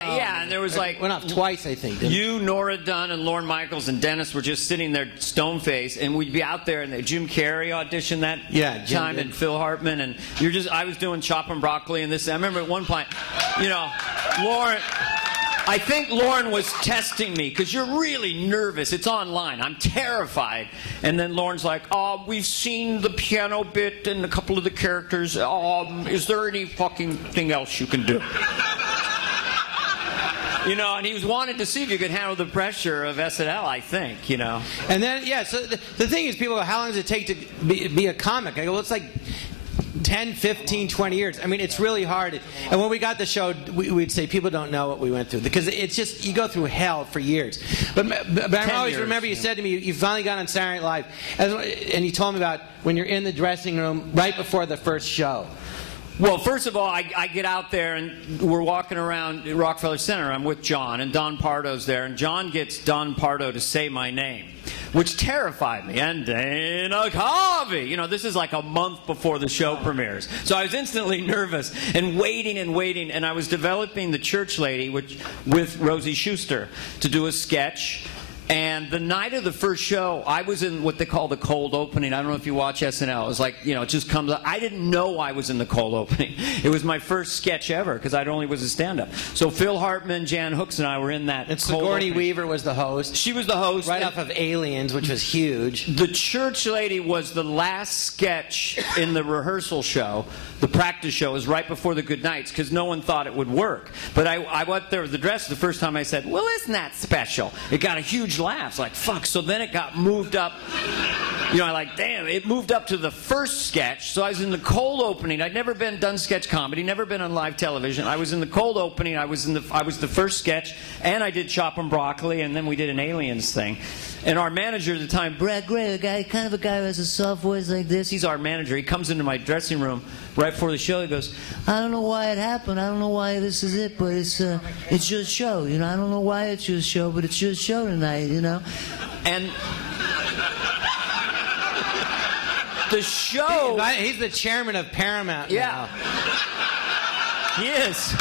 Yeah, and there was like... Went off twice, I think. You, Nora Dunn, and Lorne Michaels and Dennis were just sitting there stone-faced, and we'd be out there, and Jim Carrey auditioned that time, and Phil Hartman, and I was doing chopping broccoli and this. I remember at one point, you know, Lorne... I think Lorne was testing me, because you're really nervous. It's online. I'm terrified. And then Lorne's like, oh, we've seen the piano bit and a couple of the characters. Is there any fucking thing else you can do? You know, and he was wanting to see if you could handle the pressure of SNL, I think, you know. And then, yeah, so the thing is, people go, how long does it take to be a comic? I go, well, it's like 10, 15, 20 years. I mean, it's really hard. And when we got the show, we'd say people don't know what we went through, because it's just, you go through hell for years. But I always remember you said to me, you finally got on Saturday Night Live, and you told me about when you're in the dressing room right before the first show. Well, first of all, I get out there, and we're walking around Rockefeller Center. I'm with John, and Don Pardo's there, and John gets Don Pardo to say my name, which terrified me. And Dana Carvey. You know, this is like a month before the show premieres. So I was instantly nervous and waiting, and I was developing The Church Lady with Rosie Schuster to do a sketch. And the night of the first show, I was in what they call the cold opening. I don't know if you watch SNL. It was like, you know, it just comes up. I didn't know I was in the cold opening. It was my first sketch ever, because I only was a stand-up. So Phil Hartman, Jan Hooks, and I were in that. And Sigourney Weaver was the host. She was the host. Right off of Aliens, which was huge. The Church Lady was the last sketch in the rehearsal show. The practice show was right before the Good Nights, because no one thought it would work. But I went there with the dress the first time. I said, well, isn't that special? It got a huge laughs, like, fuck. So then it got moved up, you know, like, damn, it moved up to the first sketch. So I was in the cold opening. I'd never done sketch comedy, never been on live television. I was in the cold opening. I was the first sketch, and I did Choppin' Broccoli, and then we did an Aliens thing. And our manager at the time, Brad Gray, kind of a guy who has a soft voice like this, he's our manager. He comes into my dressing room right before the show. He goes, I don't know why it happened. I don't know why this is it, but it's just show. You know, I don't know why it's just show, but it's just show tonight, you know. And the show... He's the chairman of Paramount now. He is.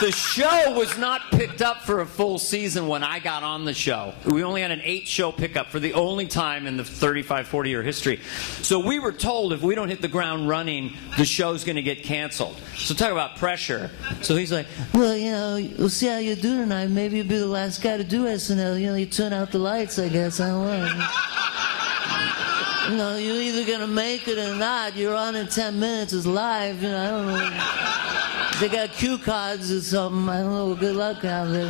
The show was not picked up for a full season when I got on the show. We only had an 8-show pickup for the only time in the 35, 40-year history. So we were told if we don't hit the ground running, the show's going to get canceled. So talk about pressure. So he's like, well, you know, we'll see how you do tonight. Maybe you'll be the last guy to do SNL. You know, you turn out the lights, I guess. I don't know. You know, you're either going to make it or not. You're on in 10 minutes. It's live. You know, I don't know. They got cue cards or something. I don't know. Good luck out there.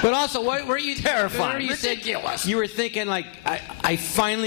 But also, what were you terrified? Ridiculous. You were thinking, like, I finally...